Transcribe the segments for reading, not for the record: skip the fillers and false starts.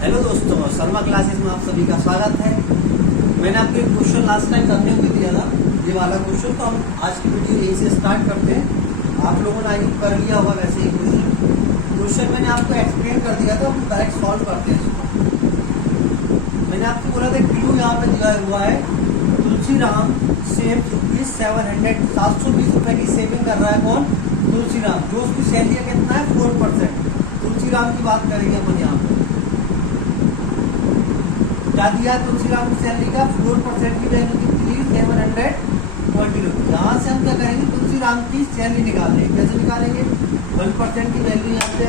Hello दोस्तों, Sharma classes में आप सभी का स्वागत है। मैंने आपको एक क्वेश्चन लास्ट टाइम करने को दिया था, ये वाला क्वेश्चन। तो हम आज की वीडियो यहीं से स्टार्ट करते हैं। आप लोगों ने आई कर लिया होगा वैसे ही क्वेश्चन मैंने आपको एक्सप्लेन कर दिया था, हम डायरेक्ट सॉल्व करते हैं इसको। मैंने आपको बोला था क्लू यहाँ पे दिया हुआ है, तुलसीराम सेव ₹720 की सेविंग कर रहा है। कौन? तुलसीराम। जो उसकी सैलरी कितना है? 4%। तुलसीराम की बात करेंगे अपन यहाँ पे। क्या दिया है तुलसीराम की सैलरी का? 4% की वैल्यू कितनी? ₹720। यहाँ से हम क्या करेंगे? तुलसीराम की सैलरी निकाल लेंगे। कैसे निकालेंगे? 1% की वैल्यू यहाँ से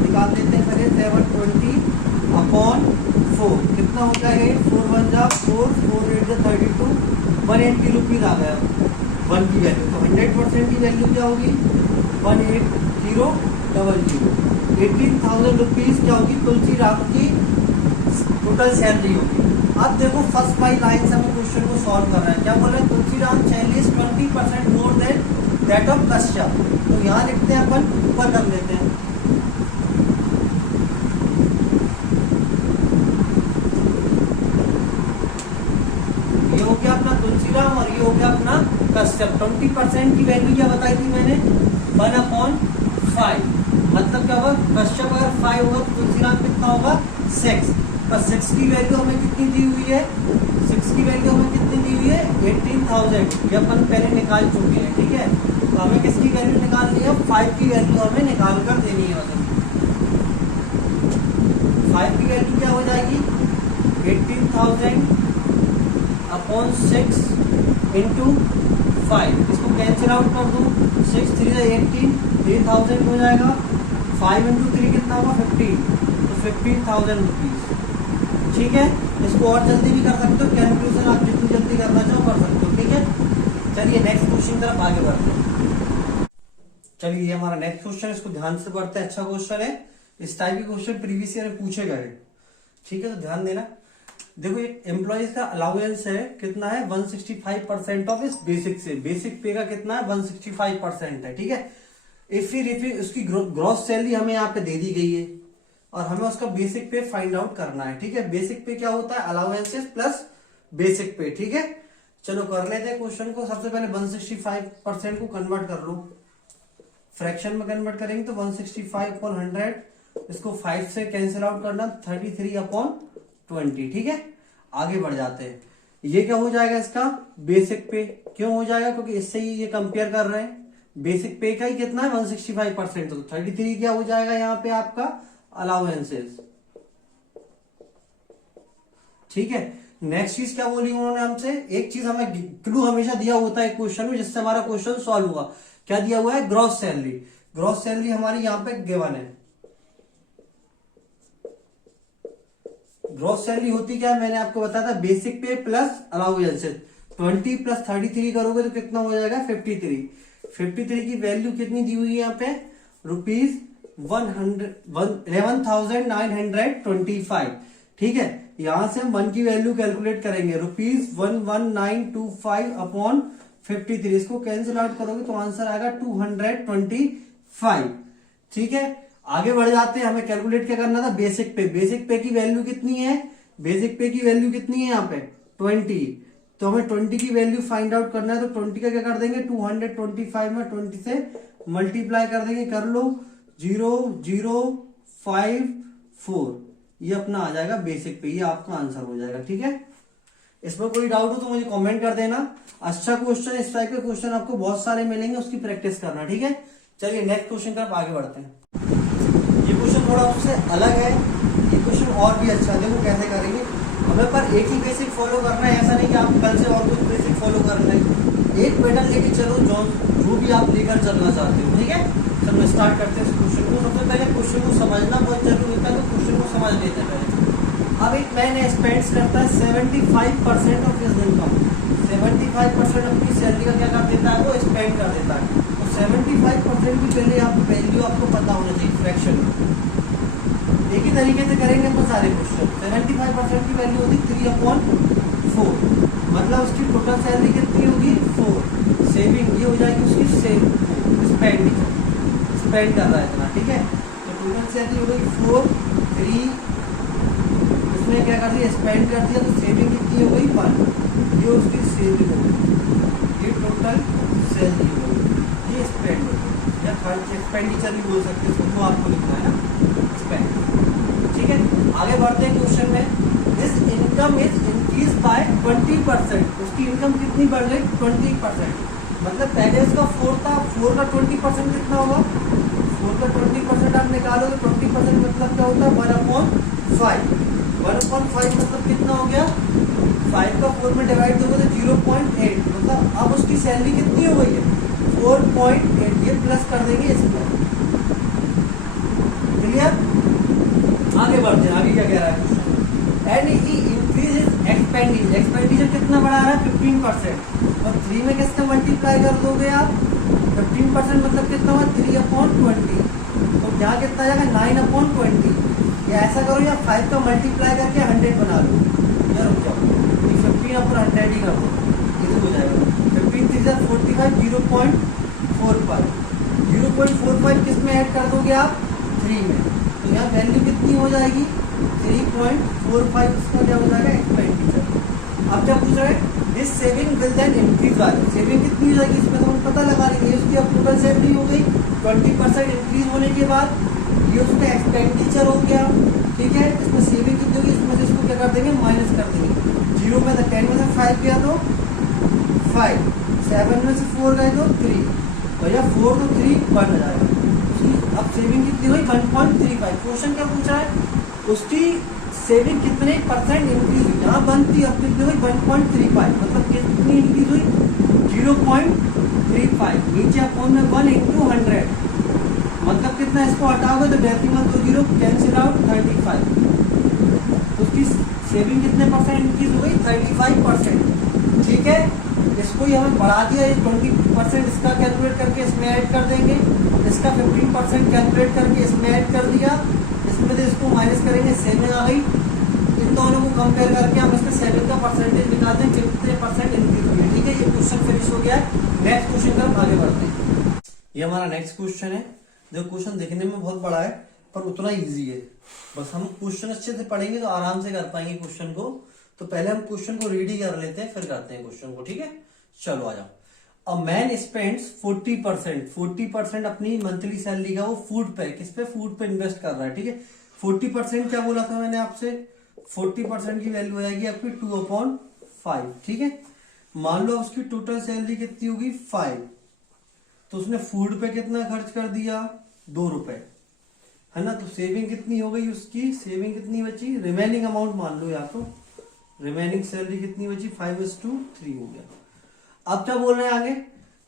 निकाल देते हैं। पहले 720/4 कितना हो जाएगा? 4 1 जा 4, 4 8 जा 32, ₹180 आ गया 1 की वैल्यू। तो 100% की वैल्यू क्या होगी? 18000। 18,000 रुपीज क्या होगी? तुलसीराम की टोटल सैलरी होगी। अब देखो फर्स्ट वाली लाइन से हम क्वेश्चन को सॉल्व कर रहे हैं। क्या बोल रहे हैं? Tulsiram salary 20% more than that of Kashyap. तो यहाँ लिखते हैं अपन, ऊपर कर लेते हैं। ये हो गया अपना तुलसीराम और ये हो गया अपना कश्यप। 20% की वैल्यू क्या बताई थी मैंने? 1/5। मतलब क्या होगा? कश्यप अगर 5 होगा तो तुलसीराम कितना होगा? 6। पर 6 की वैल्यू हमें कितनी दी हुई है? 6 की वैल्यू हमें कितनी दी हुई है? 18,000। ये अपन पहले निकाल चुके हैं, ठीक है। तो हमें किसकी वैल्यू निकालनी है? 5 की वैल्यू हमें निकाल कर देनी है। मतलब 5 की वैल्यू क्या हो जाएगी? 18,000/6 इंटू 5। इसको कैंसिल आउट कर दूँ। 6 3 18, 3,000 हो जाएगा। 5 इंटू 3 कितना होगा? 15। तो 15,000 रुपीज। ठीक है। इसको और जल्दी भी कर सकते हो, कैलकुलेशन आप जितनी जल्दी करना चाहो कर सकते हो, ठीक है। चलिए नेक्स्ट क्वेश्चन तरफ आगे बढ़ते हैं। चलिए ये हमारा नेक्स्ट क्वेश्चन, इसको ध्यान से पढ़ते हैं। अच्छा क्वेश्चन है, इस टाइप के क्वेश्चन प्रीवियस ईयर में पूछे गए, ठीक है। तो ध्यान देना। देखो एक एम्प्लॉइज का अलाउंस है, कितना है? 165% ऑफ इस बेसिक से। बेसिक पे का कितना है? 165% है, ठीक है। इफ उसकी ग्रॉस सैलरी हमें यहाँ पे दे दी गई है और हमें उसका बेसिक पे फाइंड आउट करना है, ठीक है। बेसिक पे क्या होता है? अलाउंसेस प्लस बेसिक पे, ठीक है। चलो कर लेते हैं क्वेश्चन को। सबसे पहले 165% को कन्वर्ट कर लो, फ्रैक्शन में कन्वर्ट करेंगे तो 165/100। इसको 5 से कैंसिल आउट करना, 33/20, ठीक है। आगे बढ़ जाते हैं। ये क्या हो जाएगा? इसका बेसिक पे। क्यों हो जाएगा? क्योंकि इससे ही ये कंपेयर कर रहे हैं। बेसिक पे का ही कितना है? 165%। तो 33 क्या हो जाएगा यहाँ पे आपका? अलाउंसेस, ठीक है। नेक्स्ट चीज क्या बोली उन्होंने हमसे? एक चीज हमें क्लू हमेशा दिया होता है क्वेश्चन में, जिससे हमारा क्वेश्चन सॉल्व हुआ। क्या दिया हुआ है? Gross salary. ग्रॉस सैलरी हमारी यहाँ पे गिवन है। ग्रॉस सैलरी होती क्या है? मैंने आपको बताया था, बेसिक पे प्लस अलाउंसेस। 20 + 33 करोगे तो कितना हो जाएगा? 53। 53 की वैल्यू कितनी दी हुई है यहाँ पे? ₹11,925, ठीक है। यहां से हम 1 की वैल्यू कैलकुलेट करेंगे, ₹11,925/53। इसको कैंसिल आउट करोगे तो आंसर आएगा 225, ठीक है। आगे बढ़ जाते हैं। हमें कैलकुलेट क्या करना था? बेसिक पे। बेसिक पे की वैल्यू कितनी है? बेसिक पे की वैल्यू कितनी है यहाँ पे? 20। तो हमें 20 की वैल्यू फाइंड आउट करना है। तो 20 का क्या कर देंगे? 225 में 20 से मल्टीप्लाई कर देंगे। कर लो, 0054। ये अपना आ जाएगा बेसिक पे। ये आपका आंसर हो जाएगा, ठीक है। इसमें कोई डाउट हो तो मुझे कमेंट कर देना। अच्छा क्वेश्चन, इस टाइप के क्वेश्चन आपको बहुत सारे मिलेंगे, उसकी प्रैक्टिस करना, ठीक है। चलिए नेक्स्ट क्वेश्चन तरफ आगे बढ़ते हैं। ये क्वेश्चन थोड़ा उससे अलग है। ये क्वेश्चन और भी अच्छा है। देखो कैसे करेंगे। हमें पर एक ही बेसिक फॉलो करना है, ऐसा नहीं कि आप कल से और कुछ बेसिक फॉलो कर रहे हैं। एक पैटर्न लेके चलो, जो भी आप लेकर चलना चाहते हो, ठीक है। चलो स्टार्ट करते हैं इस क्वेश्चन को। सबसे पहले क्वेश्चन को समझना बहुत जरूरी होता है, तो क्वेश्चन को समझ लेते हैं पहले। अब एक मैन स्पेंड्स करता है 75% ऑफ हिज इनकम। 75% अपनी सैलरी का क्या कर देता है? वो स्पेंड कर देता है। तो 75% की पहले आप वैल्यू आपको पता होना चाहिए फ्रैक्शन में। एक ही तरीके से करेंगे अपन सारे क्वेश्चन। 75% की वैल्यू होती 3/4। मतलब उसकी टोटल सैलरी कितनी होगी? 4। सेविंग ये हो जाएगी उसकी स्पेंड कर रहा है इतना, ठीक है। तो टोटल सैलरी हो गई 4, 3, उसने क्या कर दिया, स्पेंड कर दिया, तो सेविंग कितनी हो गई 1, ये उसकी सेविंग हो गई, ये टोटल सैलरी हो गई, ये स्पेंड हो गई, या खर्च एक्सपेंडिचर भी बोल सकते हैं, उसको आपको लिखना है ना स्पेंड। ठीक है, आगे बढ़ते हैं क्वेश्चन में। This income is increase by 20%, उसकी इनकम कितनी बढ़ गई 20%, मतलब पहले उसका 4 था, 4 का 20% कितना होगा, 4 का 20% आप निकालो तो 20% मतलब क्या होता है 1/5, 1/5 मतलब कितना हो गया, 5 का 4 में डिवाइड दोगे तो 0.8, मतलब अब उसकी सैलरी कितनी हो गई है 4.8, ये प्लस कर देंगे इसमें। क्लियर, आगे बढ़ते हैं, आगे क्या कह रहा है question, and he increase expenditure, expenditure कितना बढ़ा रहा है 15%, और 3 में किसका मल्टीप्लाई कर दोगे आप 15% मतलब कितना हुआ 3/20, तो यहाँ कितना आ जाएगा 9/20, या ऐसा करो या 5 का मल्टीप्लाई करके 100 बना लो, या रुक जाओ 15/100 ही कर दो, ये तो हो जाएगा 15 3 45, 0.45, 0.45 किस में ऐड कर दोगे आप 3 में, तो यहाँ वैल्यू कितनी हो जाएगी 3.45, इसका क्या हो जाएगा एक्सपेंडिचर। अब क्या पूछ रहा है, this saving will then increase वाली, सेविंग कितनी हो जाएगी इसमें तो हम पता लगा लेंगे, उसकी अब टोटल सैलरी हो गई 20% इंक्रीज होने के बाद, ये उसका एक्सपेंडिचर हो गया। ठीक है, इसमें सेविंग कितनी होगी, इसमें से इसको क्या कर देंगे माइनस कर देंगे, 0 में तो 10 में से 5 गया तो 5, 7 में से 4 गए तो 3, भैया 4 तो 3 बन जाएगा, अब सेविंग कितनी हुई 1.35। क्वेश्चन क्या पूछा है, उसकी सेविंग कितने परसेंट इंक्रीज हुई, यहाँ बनती अब कितनी हुई 1.35, मतलब कितनी इंक्रीज हुई 0.35, नीचे अकाउंट में 1 × 100, मतलब कितना, इसको हटाओगे तो डेसिमल तो 0 कैंसिल आउट 35, उसकी सेविंग कितने परसेंट इंक्रीज हो गई 35%। ठीक है, इसको ही हमें बढ़ा दिया, ये 20% इसका कैलकुलेट करके इसमें ऐड कर देंगे, इसका 15% कैलकुलेट करके इसमें ऐड कर दिया, इसमें से इसको माइनस करेंगे, सेविंग आ गई, इन दोनों को कंपेयर करके हम इसमें सेविंग का परसेंटेज निकालते हैं कितने परसेंट इंक्रीज हुई है। ठीक है, ये क्वेश्चन फिनिश हो गया है। नेक्स्ट क्वेश्चन की तरफ आगे बढ़ते हैं, ये हमारा नेक्स्ट क्वेश्चन है। देखो क्वेश्चन देखने में बहुत बड़ा है पर उतना ईजी है, बस हम क्वेश्चन अच्छे से पढ़ेंगे तो आराम से कर पाएंगे क्वेश्चन को, तो पहले हम क्वेश्चन को रीड ही कर लेते हैं फिर करते हैं क्वेश्चन को। ठीक है, चलो आ जाओ। अ मैन स्पेंड्स 40% अपनी मंथली सैलरी का वो फूड पे, किस पे, फूड पे इन्वेस्ट कर रहा है। ठीक है, 40% क्या बोला था मैंने आपसे, 40% की वैल्यू हो जाएगी आपकी 2/5। ठीक है, मान लो उसकी टोटल सैलरी कितनी होगी 5, तो उसने फूड पे कितना खर्च कर दिया 2 रुपए, है ना, तो सेविंग कितनी हो गई उसकी, सेविंग कितनी बची, रिमेनिंग अमाउंट मान लो, या तो रिमेनिंग सैलरी कितनी बची 5:3 हो गया। अब क्या बोल रहे हैं आगे,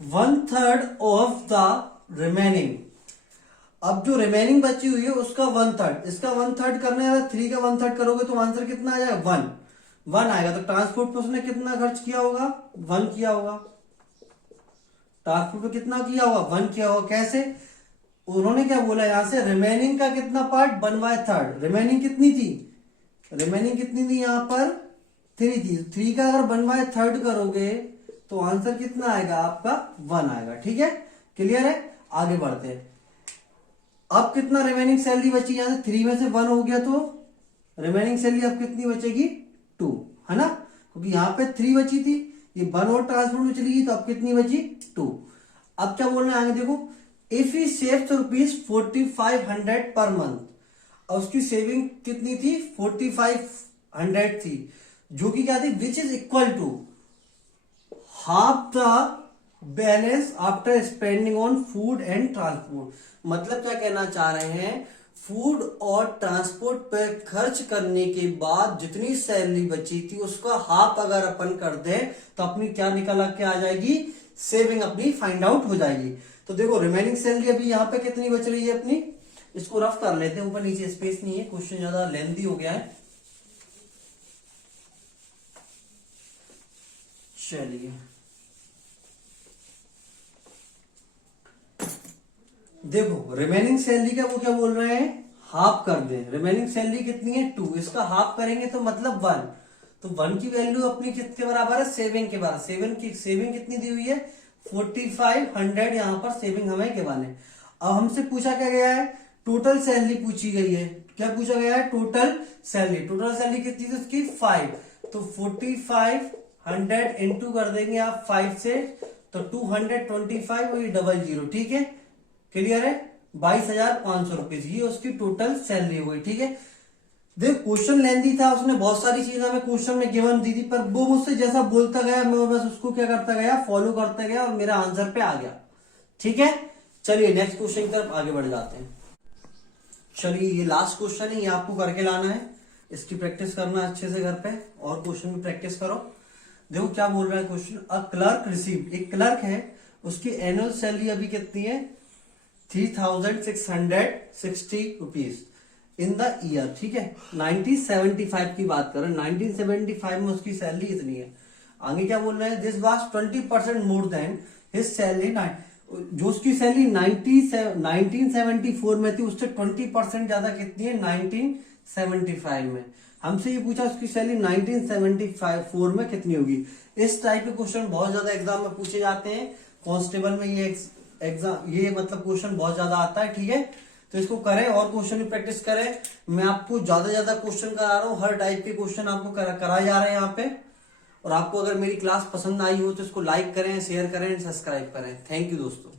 1/3 ऑफ द रिमेनिंग, अब जो रिमेनिंग बची हुई है उसका 1/3, इसका 1/3 करने वाला 3 का 1/3 करोगे तो आंसर कितना आ जाएगा 1 आएगा। तो ट्रांसपोर्ट पे उसने कितना खर्च किया होगा 1 किया होगा, ट्रांसपोर्ट पे कितना किया होगा 1 किया होगा। कैसे, उन्होंने क्या बोला यहां से, रिमेनिंग का कितना पार्ट 1/3, रिमेनिंग कितनी थी, रिमेनिंग कितनी थी यहाँ पर 3 थी, 3 का अगर 1/3 करोगे तो आंसर कितना आएगा आपका 1 आएगा। ठीक है, क्लियर है, आगे बढ़ते हैं। अब कितना रिमेनिंग सैलरी बची, यहां से 3 में से 1 हो गया तो रिमेनिंग सैलरी अब कितनी बचेगी 2, है ना, क्योंकि यहाँ पे 3 बची थी, ये 1 और ट्रांसपोर्ट में चली गई तो अब कितनी बची 2। अब क्या बोल रहे हैं आगे देखो, if he saves ₹4500 per month, और उसकी सेविंग कितनी थी 4500 थी, जो कि क्या थी, which is equal to half the balance after spending on food and transport. मतलब क्या कहना चाह रहे हैं, फूड और ट्रांसपोर्ट पे खर्च करने के बाद जितनी सैलरी बची थी उसका हाफ अगर अपन कर दें तो अपनी क्या निकल के आ जाएगी, सेविंग अपनी फाइंड आउट हो जाएगी। तो देखो रिमेनिंग सैलरी अभी यहाँ पे कितनी बच रही है अपनी, इसको रफ कर लेते हैं, ऊपर नीचे स्पेस नहीं है, क्वेश्चन ज्यादा लेंथी हो गया है। चलिए देखो रिमेनिंग सैलरी का वो क्या बोल रहे हैं, हाफ कर दें, रिमेनिंग सैलरी कितनी है 2, इसका हाफ करेंगे तो मतलब 1, तो 1 की वैल्यू अपनी किसके बराबर है, सेविंग के बराबर। सेविंग कितनी दी हुई है 4500, यहाँ पर सेविंग हमें गिवन है। अब हमसे पूछा क्या गया है, टोटल सैलरी पूछी गई है। क्या पूछा गया है? Total salary. टोटल सैलरी कितनी थी उसकी? 5। तो 4500 इंटू कर देंगे आप 5 से, तो 225 और ये 00। ठीक है, क्लियर है? 22,500 रुपीज ये उसकी टोटल सैलरी हो गई। ठीक है, देख क्वेश्चन लेंदी था, उसने बहुत सारी चीजें हमें क्वेश्चन में गिवन दी थी, पर वो मुझसे जैसा बोलता गया मैं बस उसको क्या करता गया, फॉलो करता गया और मेरा आंसर पे आ गया। ठीक है, चलिए नेक्स्ट क्वेश्चन की तरफ आगे बढ़ जाते हैं। चलिए ये लास्ट क्वेश्चन है, ये आपको करके लाना है, इसकी प्रैक्टिस करना है अच्छे से घर पे, और क्वेश्चन की प्रैक्टिस करो। देखो क्या बोल रहा है क्वेश्चन। अ क्लर्क रिसीव, एक क्लर्क है, उसकी एनुअल सैलरी अभी कितनी है? 3660 रुपीज इन द ईयर। ठीक है, 1975 की बात करें, 1975 में उसकी सैलरी इतनी है। आगे क्या बोल रहे हैं? This was 20% more than his salary. जो उसकी सैलरी 1974 में थी, उससे 20% ज्यादा कितनी है? 1975 में। हमसे ये पूछा उसकी सैलरी 1974 में कितनी होगी। इस टाइप के क्वेश्चन बहुत ज्यादा एग्जाम में पूछे जाते हैं, कांस्टेबल में ये एग्जाम, ये मतलब क्वेश्चन बहुत ज्यादा आता है। ठीक है, तो इसको करें और क्वेश्चन की प्रैक्टिस करें। मैं आपको ज्यादा ज्यादा क्वेश्चन करा रहा हूँ, हर टाइप के क्वेश्चन आपको कराए जा रहे हैं यहाँ पे। और आपको अगर मेरी क्लास पसंद आई हो तो इसको लाइक करें, शेयर करें, सब्सक्राइब करें। थैंक यू दोस्तों।